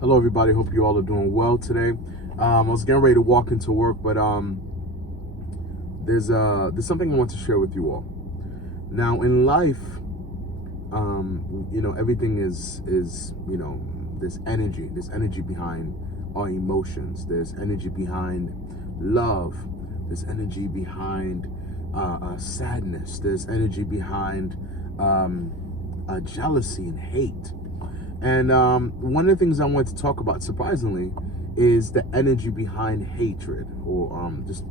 Hello, everybody. Hope you all are doing well today. I was getting ready to walk into work, but there's something I want to share with you all. Now, in life, everything is there's energy behind our emotions. There's energy behind love. There's energy behind sadness. There's energy behind jealousy and hate. And one of the things I want to talk about, surprisingly, is the energy behind hatred, or just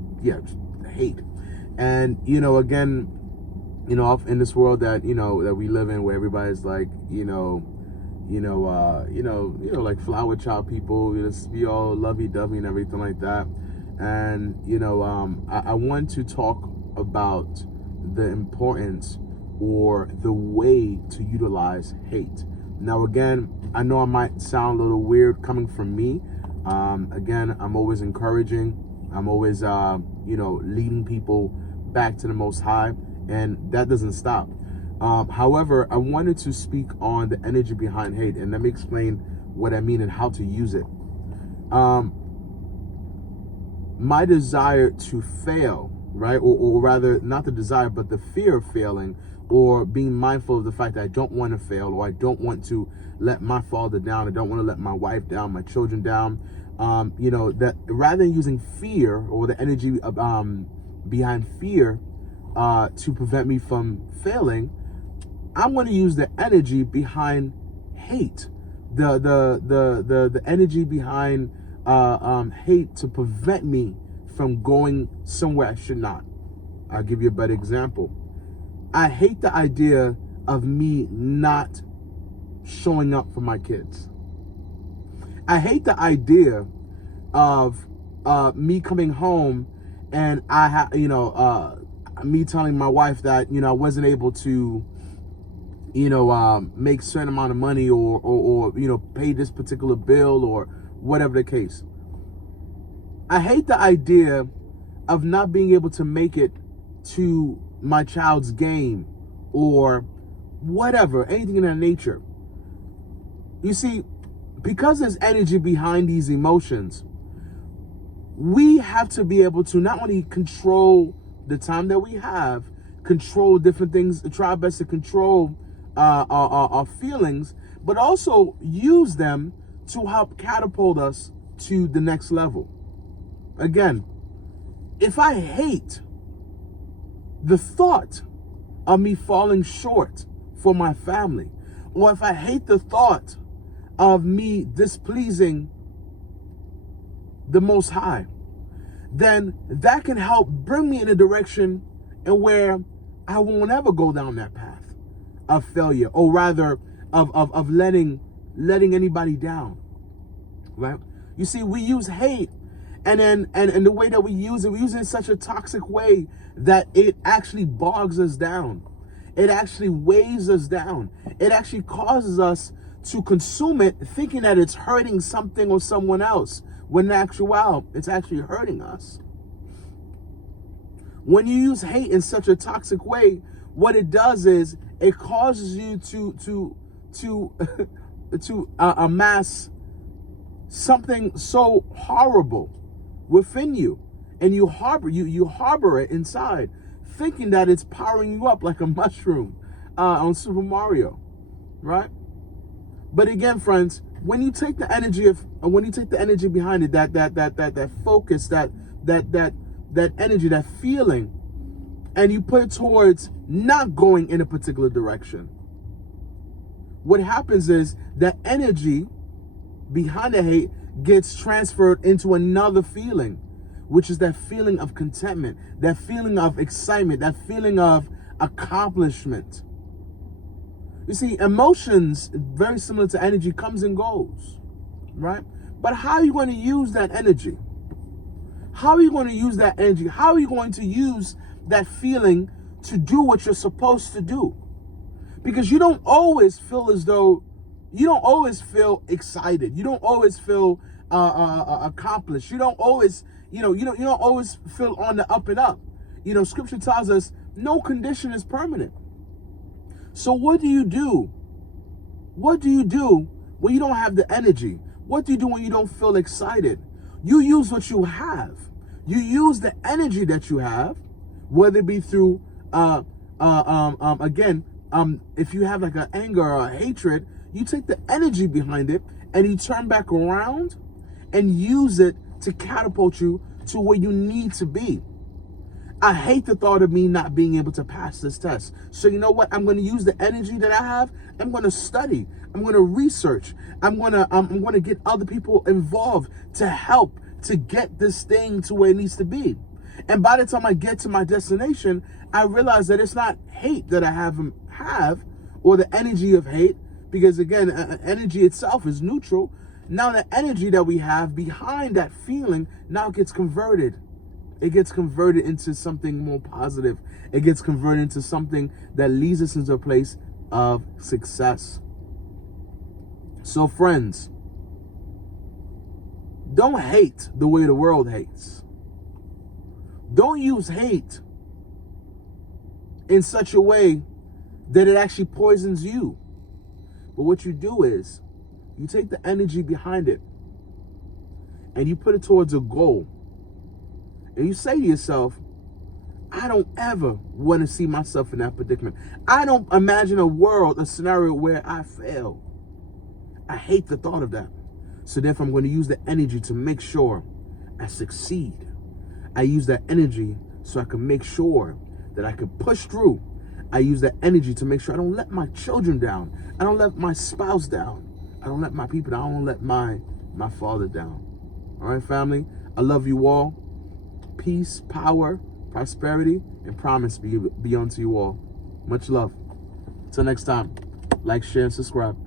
hate. And again, in this world that that we live in, where everybody's like, like flower child people, just be all lovey-dovey and everything like that. And I want to talk about the importance or the way to utilize hate. Now, again, I know I might sound a little weird coming from me. Again, I'm always encouraging. I'm always, leading people back to the Most High, and that doesn't stop. However, I wanted to speak on the energy behind hate, and let me explain what I mean and how to use it. My desire to fail, right? Or rather, not the desire, but the fear of failing, or being mindful of the fact that I don't want to fail, or I don't want to let my father down, I don't want to let my wife down, my children down. That rather than using fear or the energy behind fear to prevent me from failing, I'm going to use the energy behind hate, the energy behind hate to prevent me from going somewhere I should not. I'll give you a better example. I hate the idea of me not showing up for my kids. I hate the idea of me coming home and me telling my wife that I wasn't able to make a certain amount of money or pay this particular bill or whatever the case. I hate the idea of not being able to make it to my child's game or whatever, anything in that nature. You see, because there's energy behind these emotions, we have to be able to not only control the time that we have, control different things, try our best to control our feelings, but also use them to help catapult us to the next level. Again, if I hate the thought of me falling short for my family, or if I hate the thought of me displeasing the Most High, then that can help bring me in a direction and where I won't ever go down that path of failure, or rather of letting anybody down, right? You see, we use hate, and the way that we use it in such a toxic way that it actually bogs us down. It actually weighs us down. It actually causes us to consume it thinking that it's hurting something or someone else, when in actuality, it's actually hurting us. When you use hate in such a toxic way, what it does is it causes you to amass something so horrible within you, and you harbor it inside, thinking that it's powering you up like a mushroom on Super Mario, right? But again, friends, when you take the energy behind it, that focus, that energy, that feeling, and you put it towards not going in a particular direction, what happens is that energy behind the hate gets transferred into another feeling, which is that feeling of contentment, that feeling of excitement, that feeling of accomplishment. You see, emotions, very similar to energy, comes and goes, right? But how are you going to use that energy? How are you going to use that energy? How are you going to use that feeling to do what you're supposed to do? Because you don't always feel as though, you don't always feel excited. You don't always feel accomplished. You don't always, you don't always feel on the up and up. Scripture tells us no condition is permanent. So what do you do? What do you do when you don't have the energy? What do you do when you don't feel excited? You use what you have. You use the energy that you have, whether it be through, if you have like an anger or a hatred, you take the energy behind it and you turn back around and use it to catapult you to where you need to be. I hate the thought of me not being able to pass this test. So you know what? I'm going to use the energy that I have. I'm going to study. I'm going to research. I'm going to get other people involved to help to get this thing to where it needs to be. And by the time I get to my destination, I realize that it's not hate that I have or the energy of hate, because again, energy itself is neutral. Now the energy that we have behind that feeling now gets converted. It gets converted into something more positive. It gets converted into something that leads us into a place of success. So friends, don't hate the way the world hates. Don't use hate in such a way that it actually poisons you. But what you do is you take the energy behind it and you put it towards a goal. And you say to yourself, I don't ever want to see myself in that predicament. I don't imagine a scenario where I fail. I hate the thought of that. So therefore, I'm going to use the energy to make sure I succeed. I use that energy so I can make sure that I can push through. I use that energy to make sure I don't let my children down. I don't let my spouse down. I don't let my people down. I don't let my father down. All right, family? I love you all. Peace, power, prosperity, and promise be unto you all. Much love. Till next time, like, share, and subscribe.